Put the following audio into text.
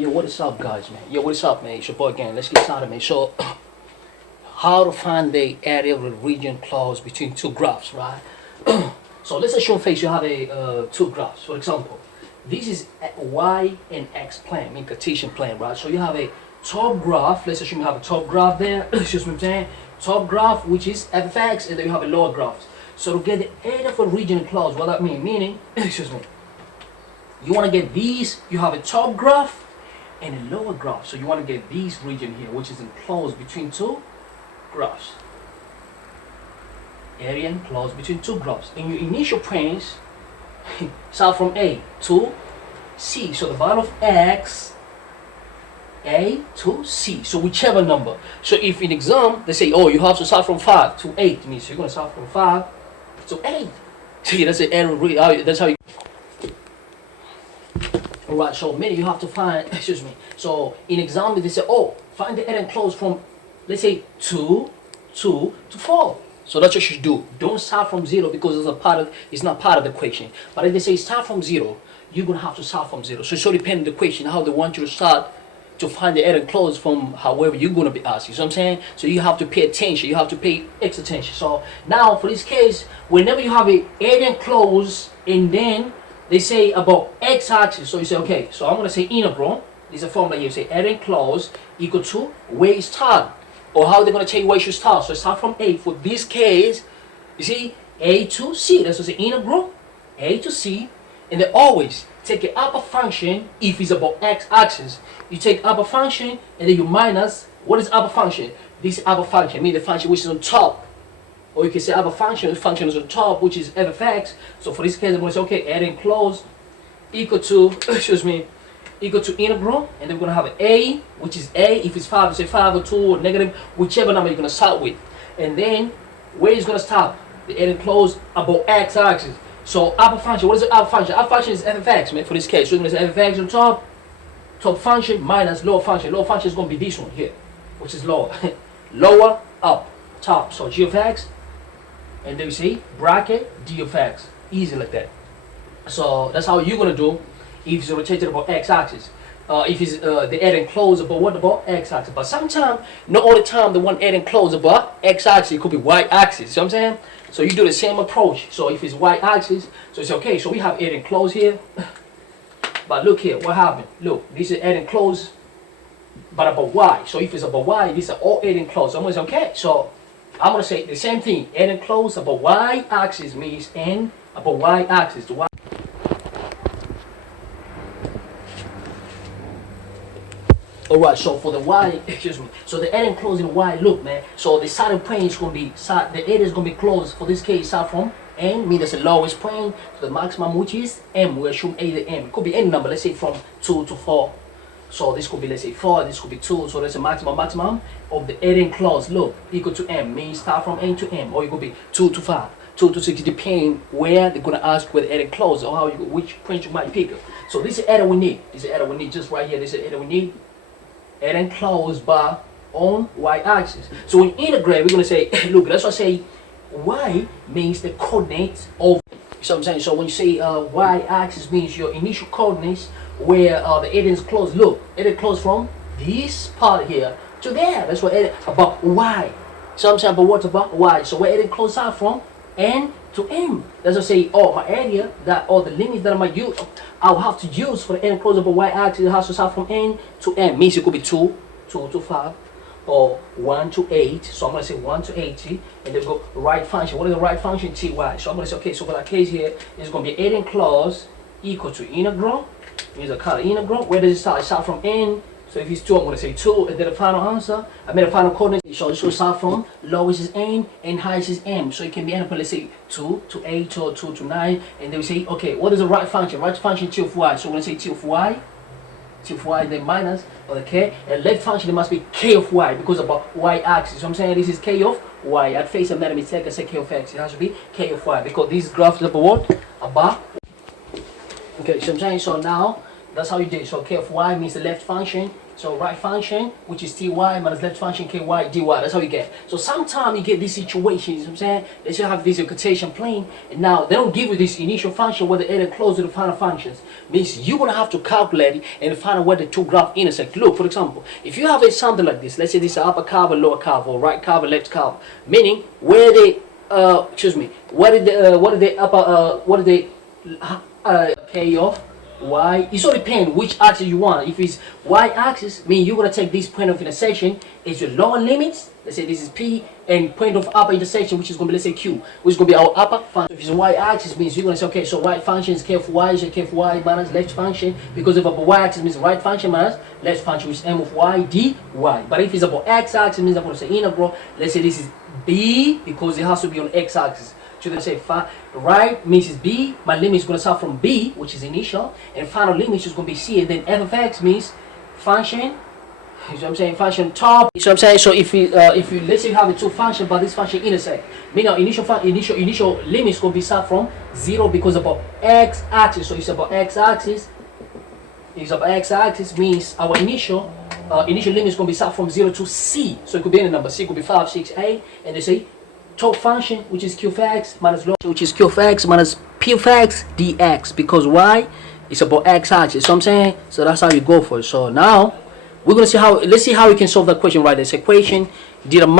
Yo, what is up, guys, man? Yo, what is up, man? It's your boy again. Let's get started, man. So, how to find the area of the region clause between two graphs, right? So, let's assume face you have a two graphs. For example, this is a y and x plane, mean Cartesian plane, right? So, you have a top graph. Let's assume you have a top graph there. Excuse me, I'm saying top graph, which is f of x, and then you have a lower graph. So, to get the area of a region clause, what that mean? Meaning, excuse me, you want to get these. You have a top graph and a lower graph. So you want to get these region here, which is enclosed between two graphs. Area enclosed between two graphs. And your initial points start from A to C. So the value of X, A to C. So whichever number. So if in exam, they say, oh, you have to start from 5 to 8. So you're going to start from 5 to 8. See, that's the area. That's how you... Alright, so many you have to find, excuse me. So in example, they say, oh, find the area enclosed from, let's say, 2 to 4. So that's what you should do. Don't start from 0 because it's not part of the equation. But if they say start from 0, you're going to have to start from 0. So it's so depending on the equation, how they want you to start to find the area enclosed from however you're going to be asked. You know what I'm saying? So you have to pay attention. You have to pay extra attention. So now for this case, whenever you have an area enclosed and then they say about x-axis, so you say, okay, so I'm going to say integral. This is a formula you say area enclosed equal to where it start, or how they're going to tell you where you should start. So start from A. For this case, you see, A to C. That's what I say integral, A to C, and then always take an upper function if it's about x-axis. You take upper function, and then you minus, what is upper function? This upper function, mean the function which is on top. Or you can say upper function is on top, which is f of x. So for this case, I'm going to say, okay, area enclosed equal to, excuse me, equal to integral. And then we're going to have an a, which is a. If it's 5, you say 5 or 2 or negative, whichever number you're going to start with. And then, where is going to stop? The area enclosed above x-axis. So upper function, what is the upper function? Upper function is f of x, man, for this case. So you're going to say f of x on top function minus lower function. Lower function is going to be this one here, which is lower. Lower, up, top. So g of x. And then you see bracket d of x, easy like that. So that's how you're gonna do if it's rotated about x-axis. If it's the area enclosed about what about x-axis. But sometimes, not all the time, the one area enclosed about x-axis, it could be y-axis. See what I'm saying? So you do the same approach. So if it's y-axis, so it's okay. So we have area enclosed here. But look here, what happened? Look, this is area enclosed, but about y. So if it's about y, these are all area enclosed. So I'm gonna say okay. So I'm going to say the same thing. Area enclosed about y-axis means n about y-axis. The y. Alright, so for the y, excuse me. So the area enclosed in y, look, man. So the starting point is going to be, the area is going to be closed. For this case, start from n, means that's the lowest point to the maximum, which is m. We assume a to m. It could be any number, let's say from 2 to 4. So this could be, let's say 4, this could be 2, so that's the maximum of the area enclosed, look, equal to m, means start from n to m, or it could be 2 to 5, 2 to 6, depending where they're going to ask where the area enclosed, or how you, which point you might pick. So this is the area we need, just right here, this is the area we need, area enclosed by on y-axis. So when you integrate, we're going to say, look, that's why I say y means the coordinates of, you know what I'm saying? So when you say y-axis means your initial coordinates, where the area is closed. Look, area closed from this part here to there. That's what area about y. So I'm saying, but what about y? So where area closed out from n to m. That's what I say. Oh, my area that or the limit that I might use, I'll have to use for the area closed about y-axis. It has to start from n to m. Means it could be 2 to 5, or 1 to 8. So I'm gonna say 1 to 80, and then go right function. What is the right function? Ty. So I'm gonna say okay. So for that case here, it's gonna be area enclosed equal to integral. Here's a color integral. Where does it start? It starts from n. So if it's 2, I'm going to say 2. And then the final answer, I made a final coordinate. So it's going to start from lowest is n and highest is m. So it can be anything, let's say 2 to 8 or 2 to 9. And then we say, okay, what is the right function? Right function t of y. So we're going to say t of y, then minus, okay. And left function, it must be k of y because of y-axis. So I'm saying this is k of y. At face, I made a mistake. I said k of x. It has to be k of y because these graphs are about what? About. Okay, so I'm saying, so now That's how you do it. So k of y means the left function. So right function, which is ty minus left function ky dy. That's how you get. So sometimes you get these situations, you know what I'm saying? They should have this quotation plane, and now they don't give you this initial function where the end close to the final functions. Means you're gonna have to calculate it and find out where the two graphs intersect. Look, for example, if you have something like this, let's say this is upper curve, lower curve, or right curve, left curve, meaning where they what is the k of y, it all depends which axis you want. If it's y axis, mean you're gonna take this point of intersection as your lower limits. Let's say this is P, and point of upper intersection, which is gonna be, let's say Q, which is gonna be our upper function. If it's y axis, means you're gonna say, okay, so right function is k of y, so k of y minus left function, because if upper y axis means right function minus left function, which is m of y dy. But if it's about x axis, means I'm gonna say integral. Let's say this is b, because it has to be on x axis. So they say right means is b, my limit is going to start from b, which is initial, and final limit is going to be c, and then f of x means function. You know what I'm saying? Function top. You know what I'm saying? So if you let's say you have a two function, but this function intersect, meaning initial limit is going to be start from 0 because about x axis. So it's about x axis. It's about x axis means our initial limit is going to be start from 0 to c. So it could be any number. C could be 5, 6, 8, and they say top function, which is q of x minus low, which is q of x minus p of x dx, because y is about x axis. So I'm saying, so that's how you go for it. So now we're gonna see how, let's see how we can solve that question. Right, this equation determine